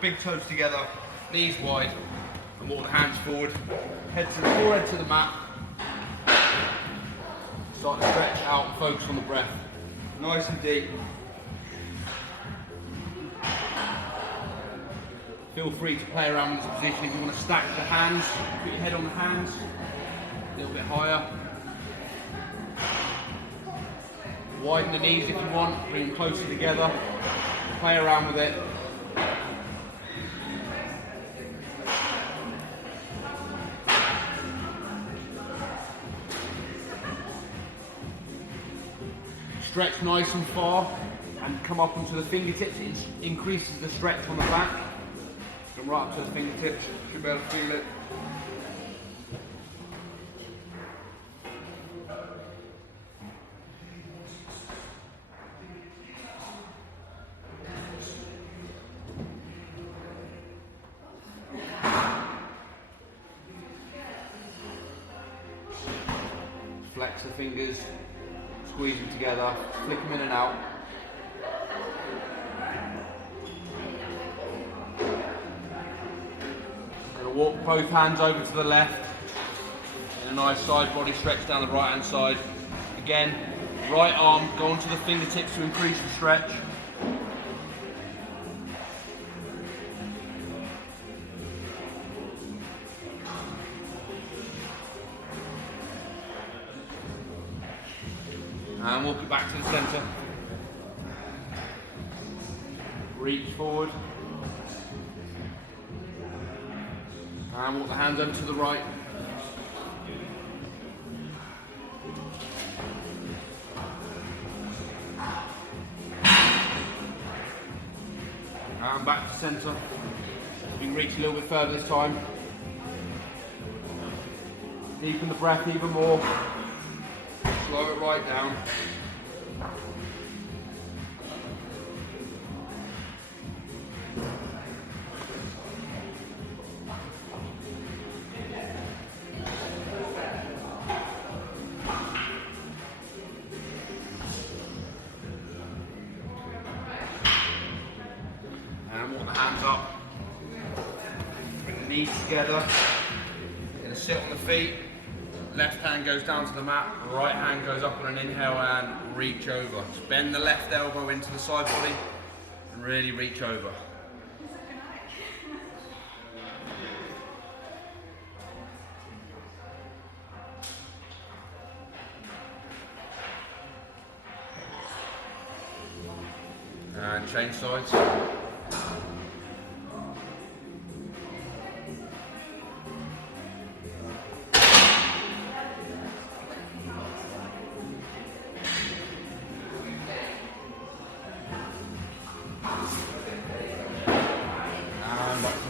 big toes together, knees wide, and walk the hands forward, head to the forehead to the mat. Start to stretch out and focus on the breath. Nice and deep. Feel free to play around with this position. If you want to stack the hands, put your head on the hands, a little bit higher. Widen the knees if you want, bring them closer together. Play around with it. Stretch nice and far and come up onto the fingertips. It increases the stretch on the back. Come right up to the fingertips, you should be able to feel it. Flex the fingers, squeeze them together, flick them in and out. Going to walk both hands over to the left in a nice side body stretch down the right hand side. Again, right arm, go onto the fingertips to increase the stretch. And walk it back to the centre. Reach forward. And walk the hands over to the right. And back to centre. You can reach a little bit further this time. Deepen the breath even more. Slow it right down. And walk the hands up. Bring the knees together. You're going to sit on the feet. Left hand goes down to the mat, right hand goes up on an inhale and reach over. Just bend the left elbow into the side body and really reach over. And change sides.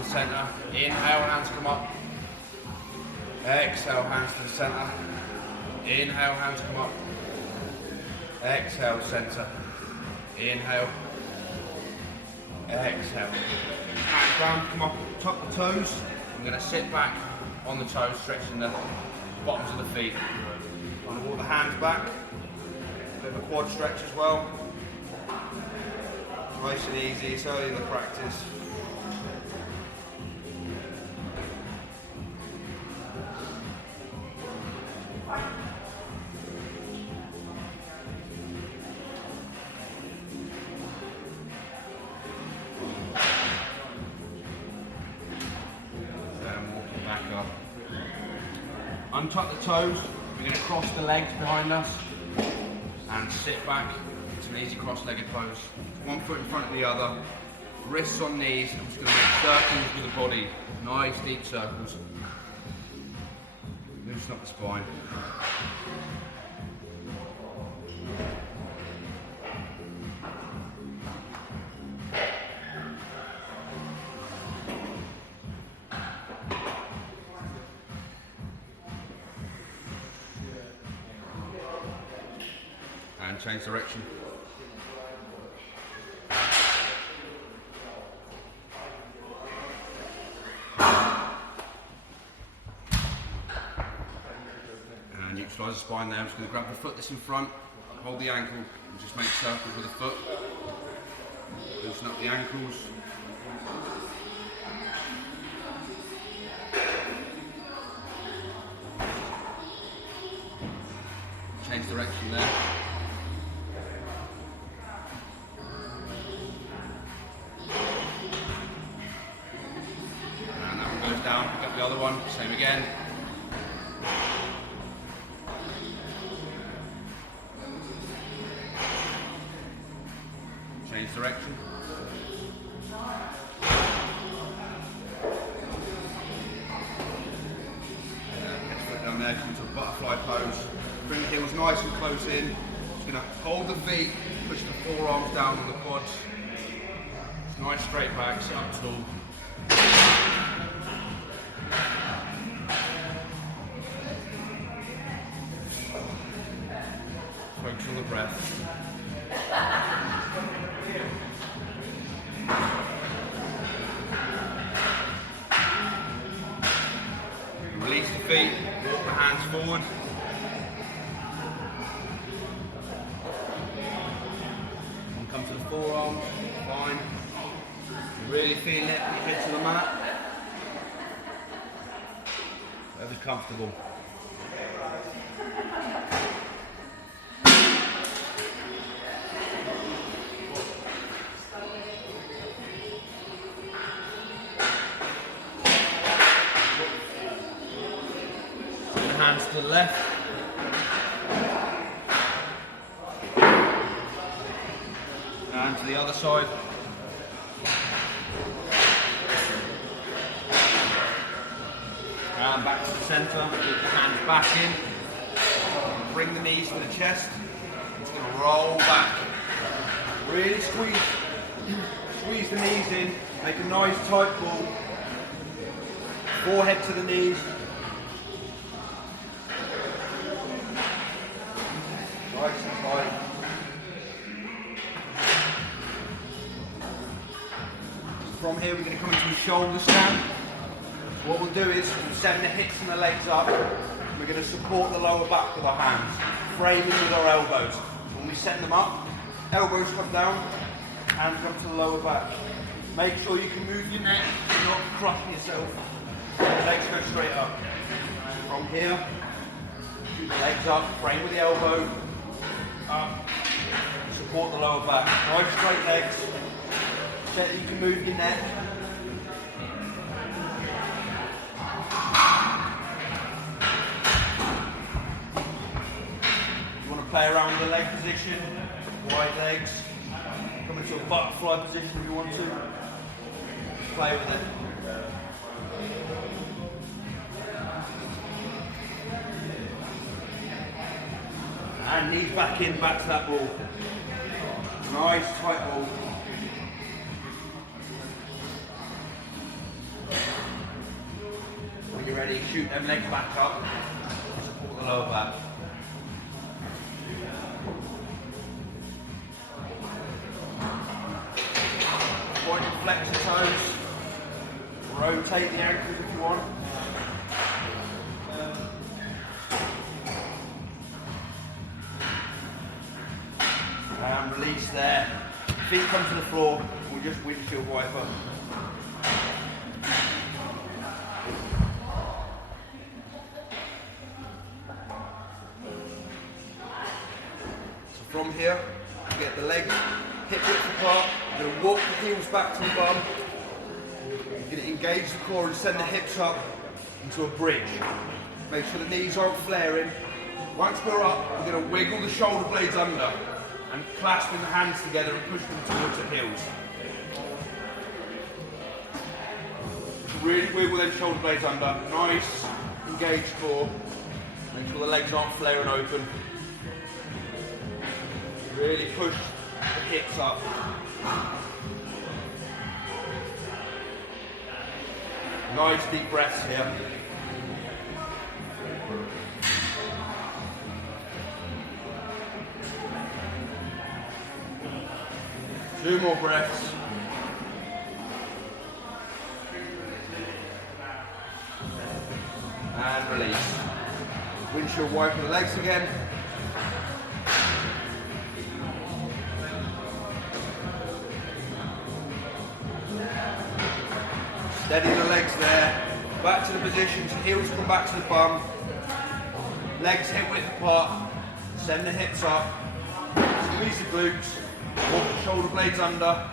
Centre. Inhale, hands come up. Exhale, hands to the centre. Inhale, hands come up. Exhale, centre. Inhale. Exhale. Hands round, come up, tuck the toes. I'm going to sit back on the toes, stretching the bottoms of the feet. I'm going to walk the hands back. A bit of a quad stretch as well. Nice and easy, it's early in the practice. Untuck the toes, we're going to cross the legs behind us and sit back into an easy cross-legged pose. One foot in front of the other, wrists on knees. I'm just going to make circles with the body, nice deep circles. Loosen up the spine. And change direction. And neutralise the spine there. I'm just going to grab the foot that's in front, hold the ankle, and just make circles with the foot. Loosen up the ankles. down, pick up the other one, same again. Change direction. Next foot down there, come to a butterfly pose. Bring the heels nice and close in. Just gonna hold the feet, push the forearms down on the quads. It's nice straight back, sit up tall. Focus on the breath. Release the feet, walk the hands forward. And come to the forearms, fine. You're really feeling it, put your head to the mat. Whatever's comfortable. Hands to the left. And to the other side. And back to the centre. Keep the hands back in. Bring the knees to the chest. It's going to roll back. Really squeeze. Squeeze the knees in. Make a nice tight ball. Forehead to the knees. Nice and tight. From here we're going to come into a shoulder stand. What we'll do is we'll send the hips and the legs up. We're going to support the lower back with our hands, framing with our elbows. When we send them up, elbows come down, hands come to the lower back. Make sure you can move your neck, you're not crushing yourself. Legs go straight up. From here, shoot the legs up, frame with the elbow. Up, support the lower back. Nice straight legs. Check that you can move your neck. You want to play around with the leg position, wide legs. Come into a butterfly position if you want to. Just play with it. And knees back in, back to that ball. Nice, tight ball. When you're ready, shoot them legs back up. Support the lower back. Point and flex the toes. Rotate the ankles if you want. And release there. Feet come to the floor, we'll just windshield wiper. So from here, you get the legs hip width apart. You're going to walk the heels back to the bum. You're going to engage the core and send the hips up into a bridge. Make sure the knees aren't flaring. Once we're up, we're going to wiggle the shoulder blades under and clasping the hands together and push them towards the heels. Really wiggle them shoulder blades under. Nice, engaged core. Make sure the legs aren't flaring open. Really push the hips up. Nice deep breaths here. Two more breaths. And release. Windshield wiping the legs again. Steady the legs there. Back to the position, so heels come back to the bum. Legs hip width apart. Send the hips up. Squeeze the glutes. Walk the shoulder blades under,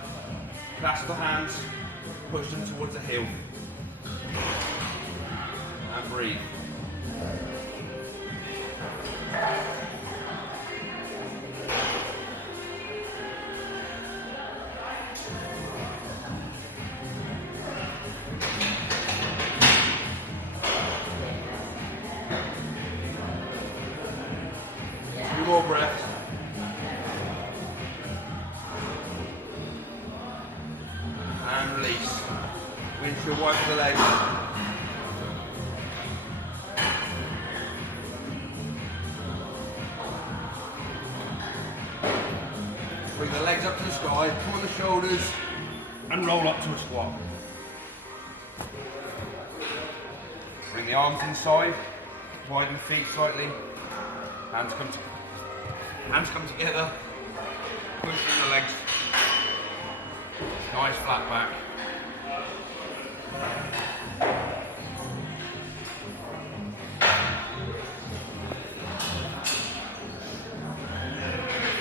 clasp the hands, push them towards the heel. and breathe. Few more breaths. And release. Windshield wiper the legs. Bring the legs up to the sky, come on the shoulders, and roll up to a squat. Bring the arms inside, widen the feet slightly, hands come together, push in the legs, nice flat back.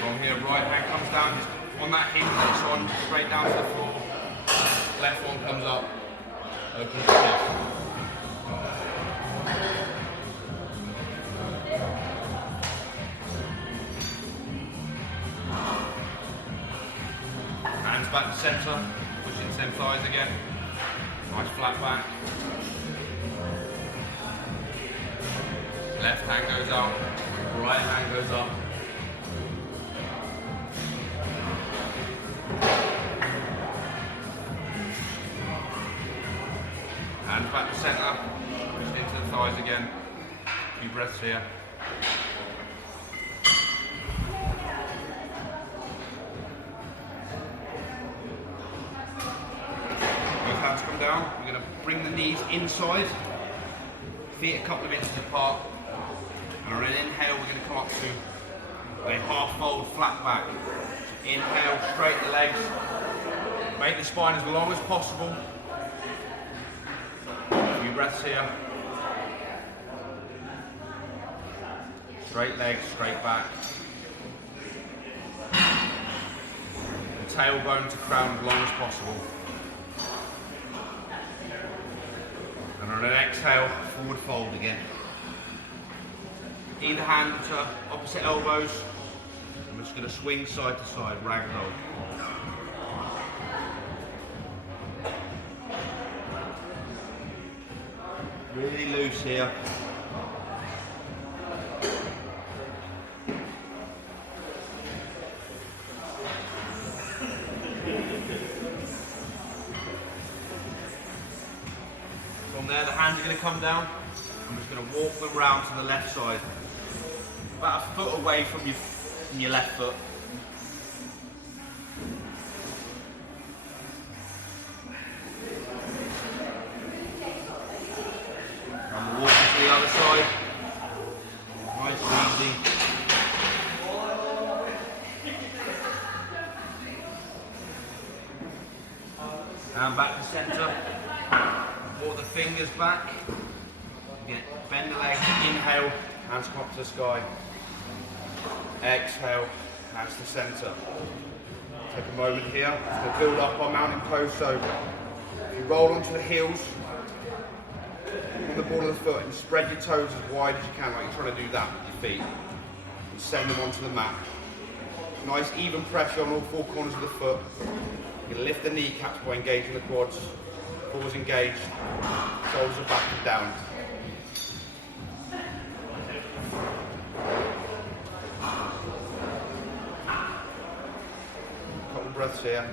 From here, right hand comes down, just on that hinge that it's on, straight down to the floor. Left one comes up, opens the chest. Hands back to centre, pushing the same thighs again. Nice flat back. Left hand goes out, right hand goes up. Hands back to centre, push into the thighs again. A few breaths here. Both hands come down. We're going to bring the knees inside, feet a couple of inches apart. And on an inhale, we're going to come up to a half fold flat back. Inhale, straighten the legs. Make the spine as long as possible. A few breaths here. Straight legs, straight back. Tailbone to crown as long as possible. And on an exhale, forward fold again. Either hand to opposite elbows. I'm just going to swing side to side, ragdoll. Really loose here. From there, the hands are going to come down. I'm just going to walk them round to the left side. About a foot away from your left foot. I'm walking to the other side. Nice and easy. And back to centre. Walk the fingers back. Again, bend the legs, inhale, hands come up to the sky. Exhale, hands to centre. Take a moment here, just going to build up our mountain pose. So if you roll onto the heels, on the ball of the foot, and spread your toes as wide as you can, like you're trying to do that with your feet. And send them onto the mat. Nice even pressure on all four corners of the foot. You can lift the kneecaps by engaging the quads. Core engaged, shoulders are back and down. Couple breaths here.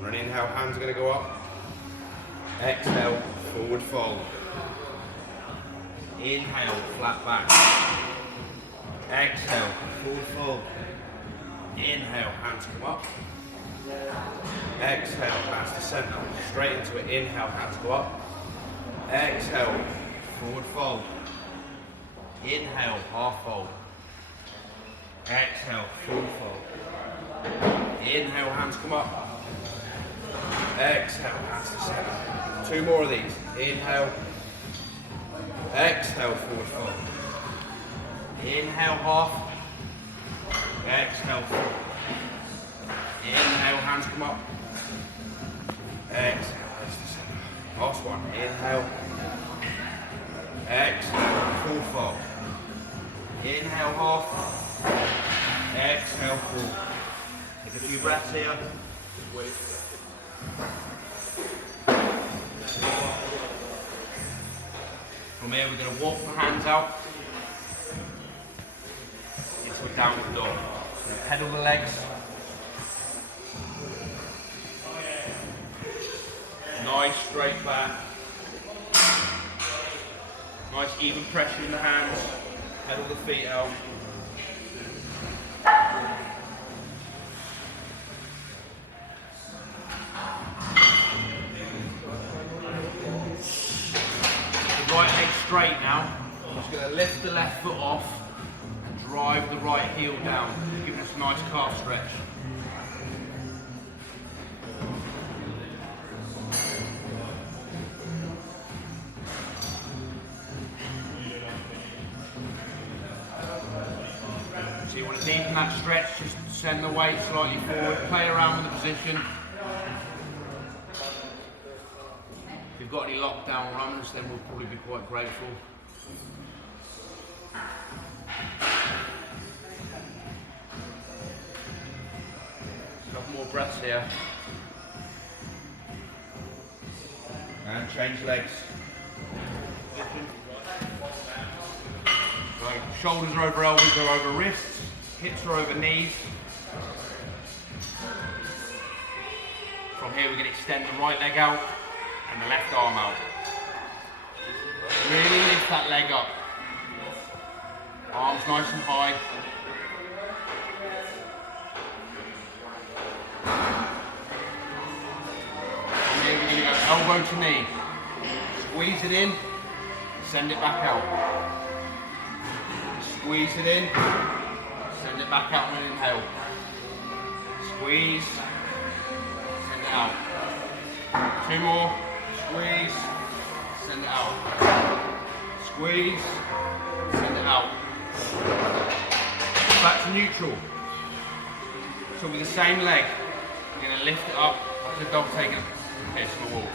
On an inhale, hands are going to go up. Exhale, forward fold. Inhale, flat back. Exhale, forward fold. Inhale, hands come up. Exhale, hands to centre. Straight into it. Inhale, hands go up. Exhale, forward fold. Inhale, half fold. Exhale, full fold. Inhale, hands come up. Exhale, hands to centre. Two more of these. Inhale. Exhale, forward fold. Inhale, half. Exhale, forward. Inhale, hands hands come up. Exhale. Last one. Inhale. Exhale. Full fold. Inhale half. Exhale full. Take a few breaths here. From here we're going to walk the hands out into a downward dog. Pedal the legs. Nice straight back. Nice even pressure in the hands. Pedal the feet out. The right leg straight now. I'm just going to lift the left foot off and drive the right heel down, giving us a nice calf stretch. So you want to deepen that stretch, just send the weight slightly forward, play around with the position. If you've got any lockdown runs, then we'll probably be quite grateful. A couple more breaths here. And change legs. So shoulders are over elbows, are over wrists, hips are over knees. From here we're going to extend the right leg out and the left arm out. Really lift that leg up. Arms nice and high. From here we're going to go elbow to knee. Squeeze it in, send it back out. Squeeze it in, send it back out on an inhale. Squeeze, send it out. Two more, squeeze, send it out. Squeeze, send it out. Back to neutral. So with the same leg, you're going to lift it up like a dog taking a piss on the wall.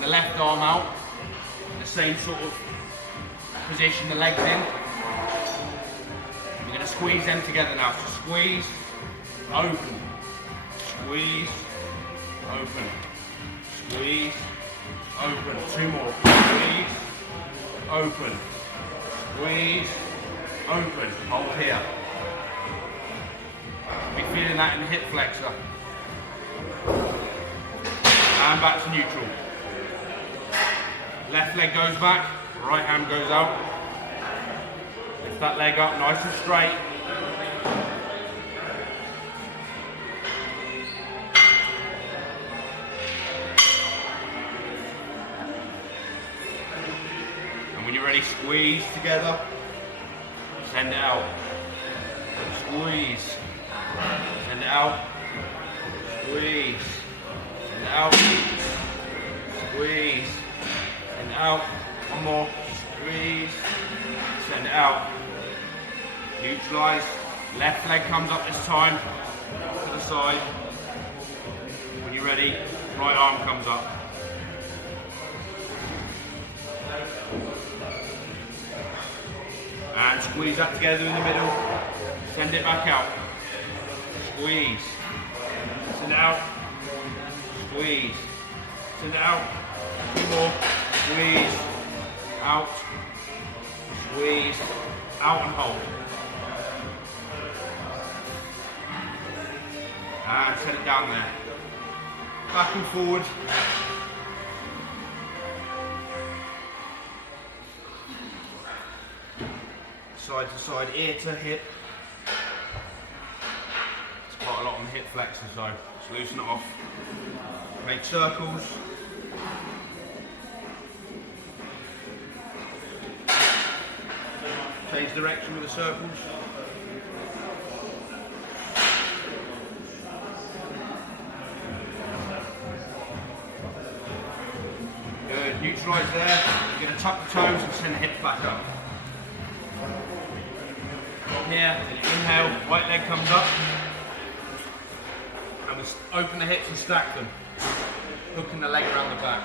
The left arm out, the same sort of position the legs in. We're going to squeeze them together now. So squeeze, open, squeeze, open, squeeze, open. Two more. Squeeze, open, squeeze, open. Hold here. Be feeling that in the hip flexor. And back to neutral. Left leg goes back, right hand goes out. Lift that leg up nice and straight. And when you're ready, squeeze together. Send it out. Squeeze. Send it out. Squeeze. Send it out. Squeeze. Send it out. One more. Squeeze. Send it out. Neutralize. Left leg comes up this time to the side. When you're ready, right arm comes up. And squeeze that together in the middle. Send it back out. Squeeze. Send it out. Squeeze. Send it out. Two more. Squeeze. Out. Squeeze. Out and hold. And set it down there. Back and forward. Side to side, ear to hip. It's quite a lot on the hip flexor, so just loosen it off. Make circles. Change direction with the circles. Good. Neutralise there. You're going to tuck the toes and send the hips back up. From here, inhale, right leg comes up. And we open the hips and stack them. Hooking the leg around the back.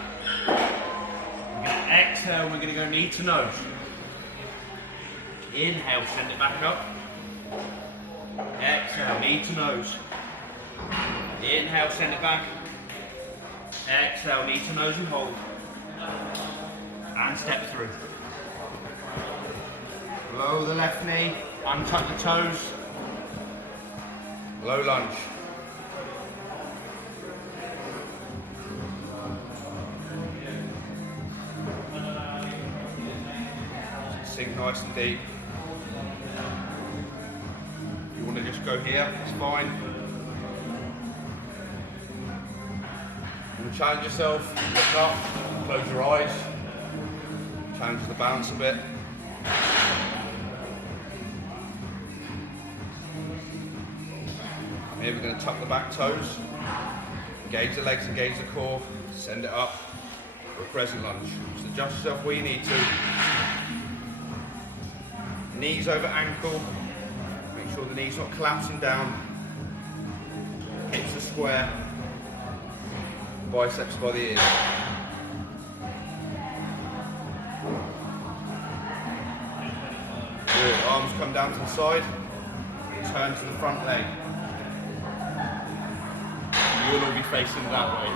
We're going to exhale, we're going to go knee to nose. Inhale, send it back up. Exhale, knee to nose. Inhale, send it back. Exhale, knee to nose and hold. And step through. Lower the left knee, untuck the toes. Low lunge. Sink nice and deep. If you want to just go here, it's fine. You want to challenge yourself, look up, close your eyes. Challenge the balance a bit. Here we're going to tuck the back toes, engage the legs, engage the core, send it up for a crescent lunge. Just adjust yourself where you need to. Knees over ankle, make sure the knee's not collapsing down. Hips are square, biceps by the ears. Good, arms come down to the side, turn to the front leg. You'll all be facing that way.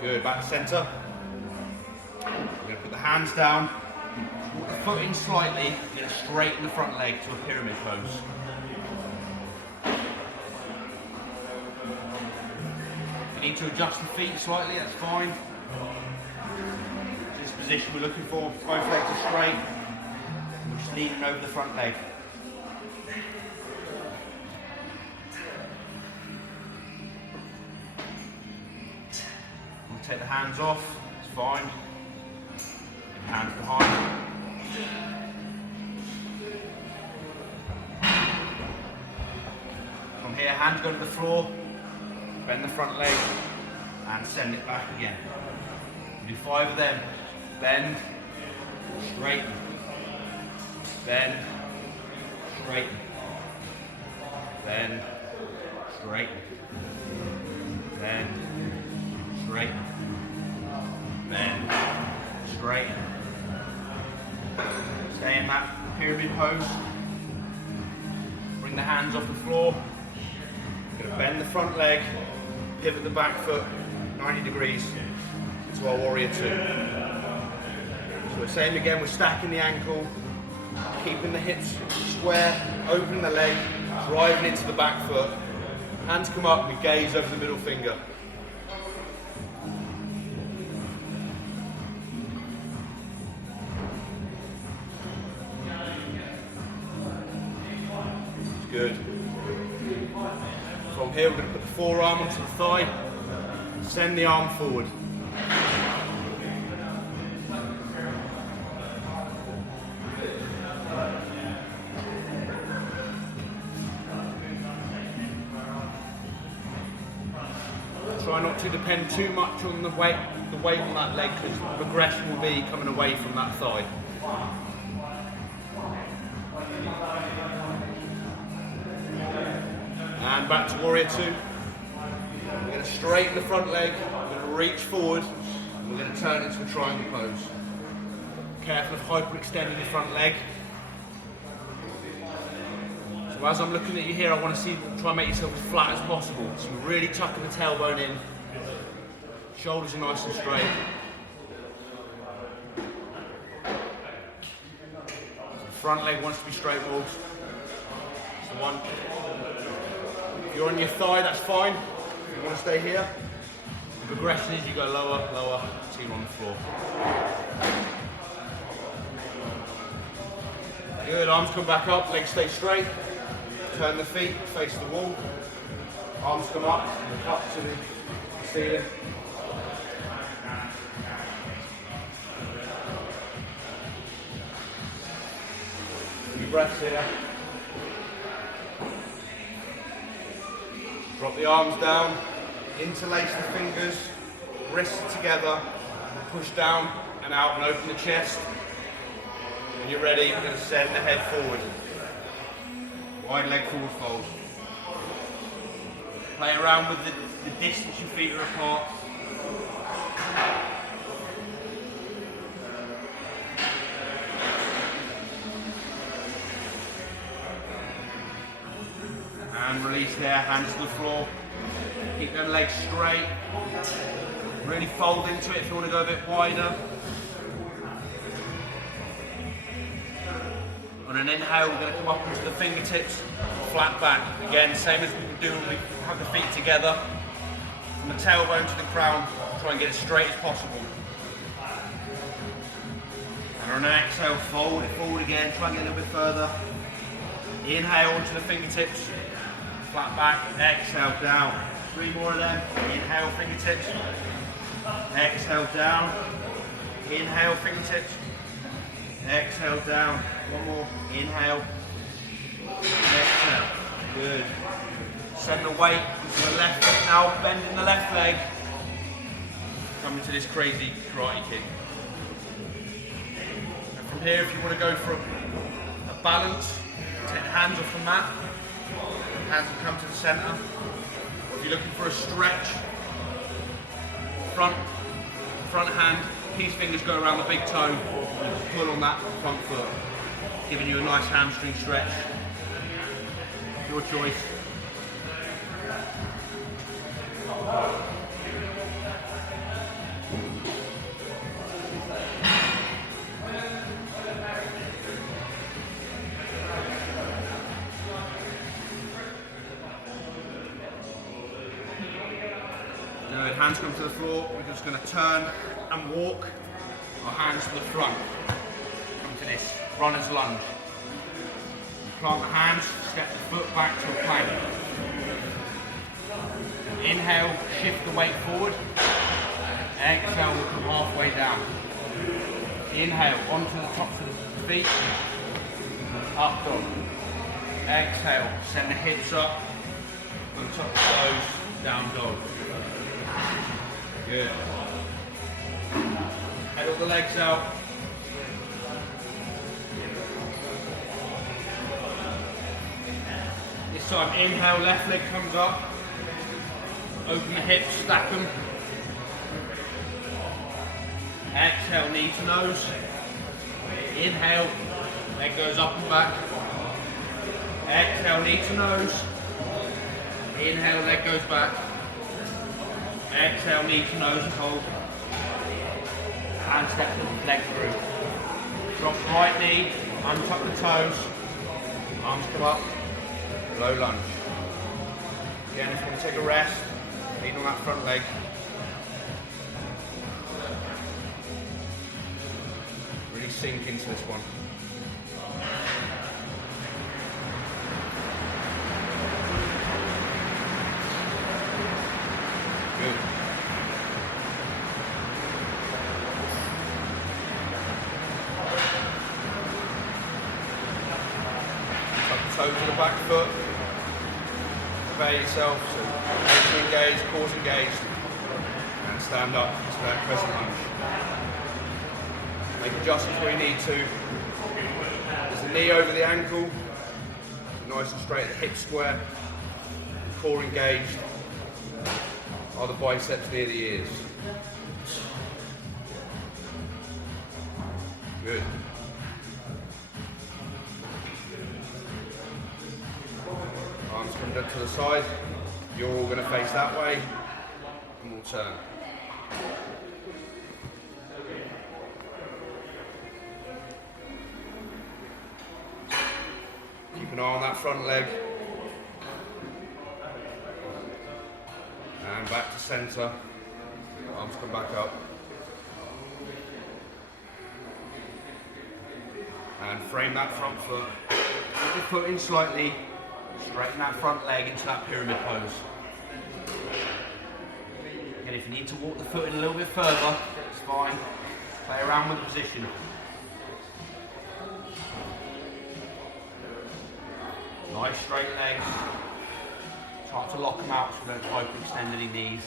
Good, back to centre. We're going to put the hands down, walk the foot in slightly, we're going to straighten the front leg to a pyramid pose. If you need to adjust the feet slightly, that's fine. This position we're looking for, both legs are straight. We're just leaning over the front leg. We'll take the hands off, it's fine. Hands behind. From here, hands go to the floor, bend the front leg, and send it back again. We'll do 5 of them. Bend, straighten. Bend, straighten, bend, straighten, bend, straighten, bend, straighten. Stay in that pyramid pose. Bring the hands off the floor. We're going to bend the front leg, pivot the back foot 90 degrees into our warrior 2. So we're same again, we're stacking the ankle, keeping the hips square, opening the leg, driving into the back foot. Hands come up, we gaze over the middle finger. Good. From here we're going to put the forearm onto the thigh, send the arm forward. Try not to depend too much on the weight on that leg, because the progression will be coming away from that thigh. And back to warrior 2. We're going to straighten the front leg, we're going to reach forward, and we're going to turn into a triangle pose. Careful of hyperextending the front leg. So as I'm looking at you here, I want to see, try and make yourself as flat as possible. So you're really tucking the tailbone in, shoulders are nice and straight. So the front leg wants to be straight walls. So one. If you're on your thigh, that's fine. If you want to stay here, the progression is you go lower, lower, until you're on the floor. Good, arms come back up, legs stay straight. Turn the feet, face the wall. Arms come up, look up to the ceiling. Few breaths here. Drop the arms down, interlace the fingers, wrists together, push down and out and open the chest. When you're ready, you're going to send the head forward. Wide leg forward fold. Play around with the distance your feet are apart. And release there, hands to the floor. Keep them legs straight. Really fold into it if you want to go a bit wider. On an inhale, we're going to come up into the fingertips, flat back. Again, same as we do when we have the feet together. From the tailbone to the crown, try and get as straight as possible. And on an exhale, fold it forward again, try and get a little bit further. Inhale onto the fingertips, flat back, exhale down. 3 more of them. Inhale, fingertips. Exhale down. Inhale, fingertips. Exhale down. 1 more. Inhale. Exhale. Good. Send the weight to the left foot now, bending the left leg. Coming to this crazy karate kick. And from here, if you want to go for a balance, take the hands off the mat. Hands will come to the center. If you're looking for a stretch, front hand, peace fingers go around the big toe, and pull on that front foot, giving you a nice hamstring stretch. Your choice. Good, hands come to the floor, we're just going to turn and walk our hands to the front. Come to this runner's lunge. Plant the hands, step the foot back to a plank. Inhale, shift the weight forward. Exhale, we'll come halfway down. Inhale, onto the tops of the feet. Up dog. Exhale, send the hips up. On top of the toes, down dog. Good. Head all the legs out. This time, inhale, left leg comes up. Open the hips, stack them. Exhale, knee to nose. Inhale, leg goes up and back. Exhale, knee to nose. Inhale, leg goes back. Exhale, knee to nose and hold. And step the leg through. Drop right knee, untuck the toes. Arms come up. Low lunge. Again, if you want to take a rest, lean on that front leg. Really sink into this one. Good. Tuck the toe to the back foot. Prepare yourself, so legs engaged, core engaged, and stand up to that crescent lunge. Make adjustments where you need to. There's the knee over the ankle, nice and straight, the hip square, core engaged. Are the biceps near the ears? Good. Arms come down to the side. You're all going to face that way, and we'll turn. Keep an eye on that front leg. And back to centre. Arms come back up. And frame that front foot. Put your foot in slightly. Straighten that front leg into that pyramid pose. Again, if you need to walk the foot in a little bit further, it's fine. Play around with the position. Nice straight legs. Start to lock them out so they don't hyperextend any knees.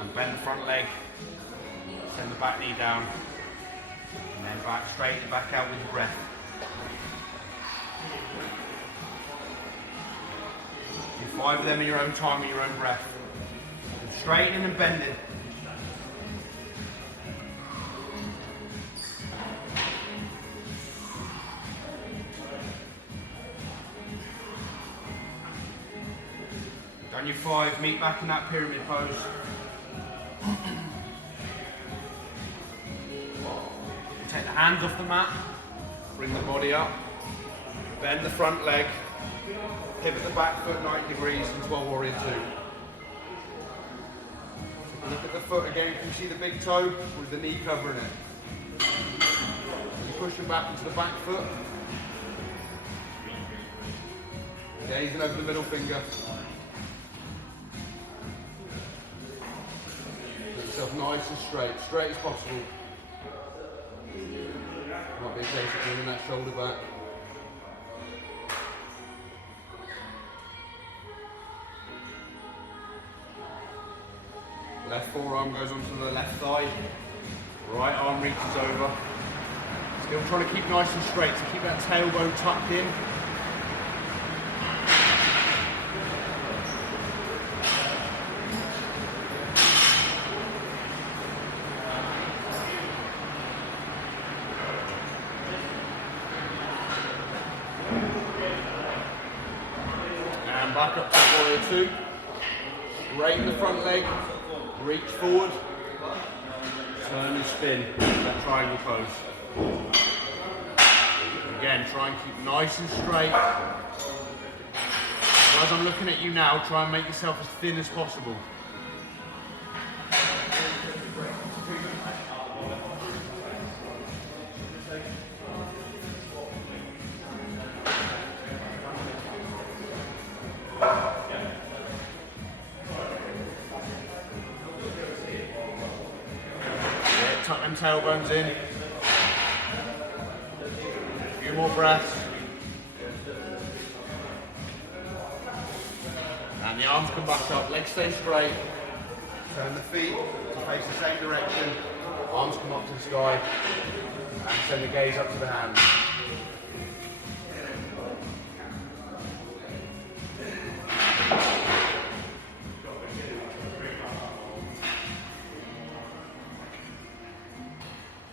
And bend the front leg, send the back knee down, and then back straight and back out with your breath. Do 5 of them in your own time, in your own breath. Straightening and bending. Done your 5, meet back in that pyramid pose. Take the hands off the mat, bring the body up, bend the front leg, pivot the back foot 90 degrees into our warrior 2. Look at the foot again, you can see the big toe with the knee covering it. You're pushing back into the back foot. Gazing over the middle finger. Get yourself nice and straight as possible. Might be a case of bringing that shoulder back. Left forearm goes onto the left thigh, right arm reaches over. Still trying to keep nice and straight, so keep that tailbone tucked in. And back up to warrior 2. Straighten the front leg. Reach forward, turn and spin, that triangle pose. Again, try and keep nice and straight. So as I'm looking at you now, try and make yourself as thin as possible. Tuck them tailbones in. A few more breaths. And the arms come back up, legs stay straight. Turn the feet to face the same direction. Arms come up to the sky. And send the gaze up to the hands.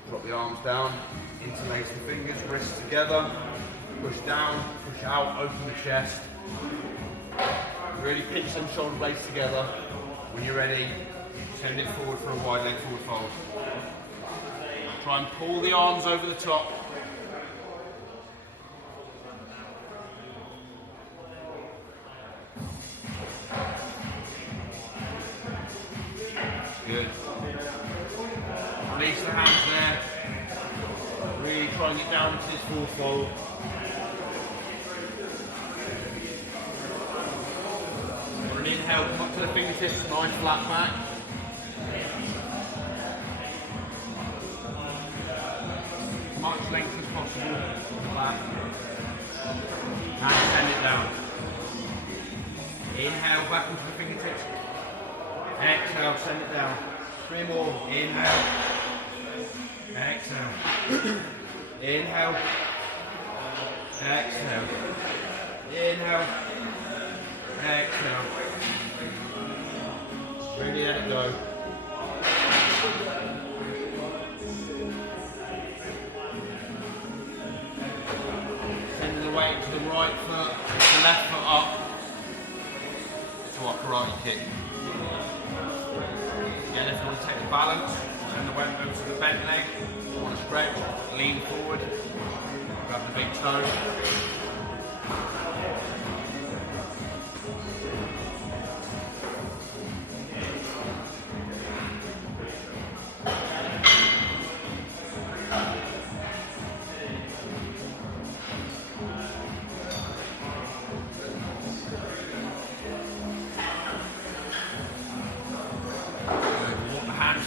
Drop the arms down, interlace the fingers, wrists together, push down, push out, open the chest. Really pinch them shoulder blades together. When you're ready, send it forward for a wide leg forward fold. Try and pull the arms over the top. Good. Release the hands there. Really try and get down into this forward fold. For an inhale, come up to the fingertips, nice flat back. As much length as possible, flat. And send it down. Inhale, back into the fingertips. Exhale, send it down. 3 more. Inhale. Exhale. Inhale. Exhale. Inhale. Exhale. Really let it go. Sending the weight to the right foot, the left foot up. To our karate kick. Again, if you want to take the balance, send the weight over to the bent leg. If you want to stretch, lean forward, grab the big toe.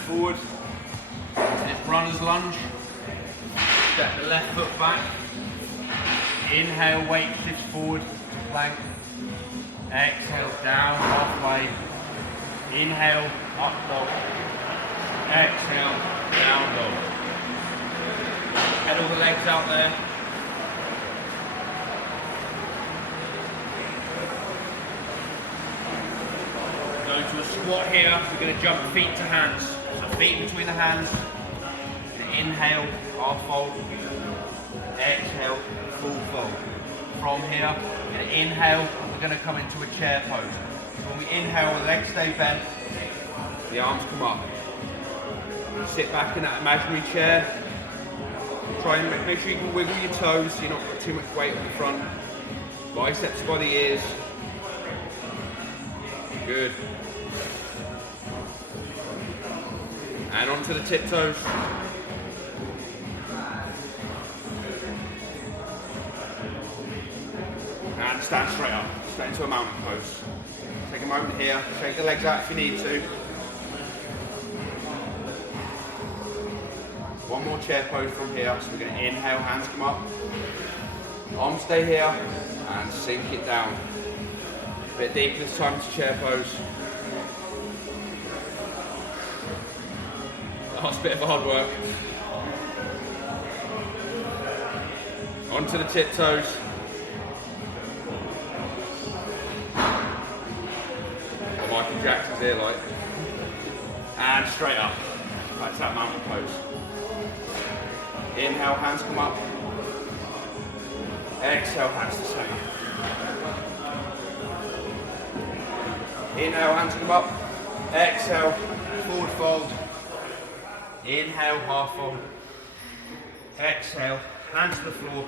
Forward, this runner's lunge. Step the left foot back. Inhale, weight shifts forward to plank. Exhale, down, halfway. Inhale, up dog. Exhale, down dog. Get all the legs out there. Going to a squat here. We're going to jump feet to hands. So feet between the hands. Inhale, half fold. Exhale, full fold. From here, we're going to inhale. We're going to come into a chair pose. So when we inhale, the legs stay bent. The arms come up. Sit back in that imaginary chair. Try and make sure you can wiggle your toes so you're not putting too much weight on the front. Biceps by the ears. Good. And onto the tiptoes. And stand straight up, straight into a mountain pose. Take a moment here, shake the legs out if you need to. One more chair pose from here, so we're going to inhale, hands come up. Arms stay here, and sink it down. A bit deeper this time to chair pose. Last bit of hard work. Onto the tiptoes. Michael Jackson's here, like. And straight up. Back to that mountain pose. Inhale, hands come up. Exhale, hands to center. Inhale, hands come up. Exhale, forward fold. Inhale, half fold. Exhale, hands to the floor.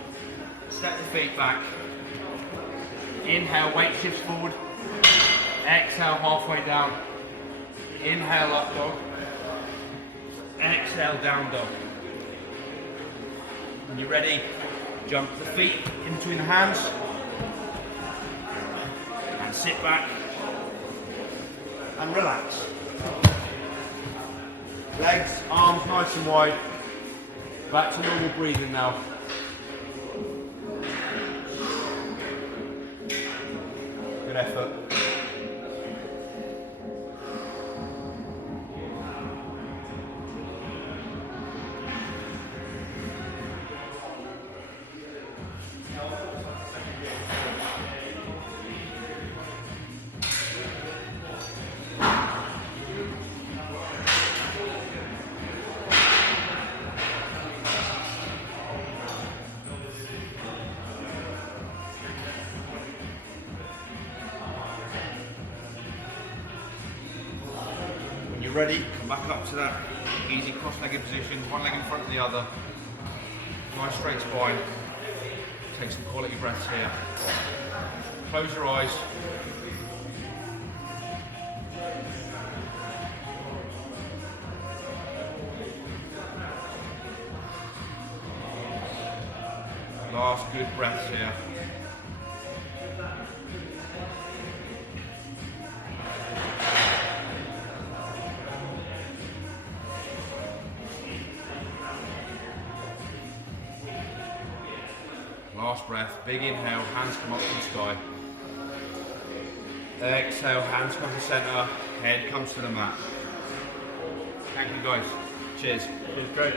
Step the feet back. Inhale, weight shifts forward. Exhale, halfway down. Inhale, up dog. Exhale, down dog. When you're ready, jump the feet in between the hands. And sit back. And relax. Legs, arms nice and wide. Back to normal breathing now. Good effort. You're ready, come back up to that easy cross-legged position, one leg in front of the other. Nice straight spine. Take some quality breaths here. Close your eyes. Last good breaths here. Last breath, big inhale, hands come up to the sky. Exhale, hands come to center, head comes to the mat. Thank you guys. Cheers. Cheers, great.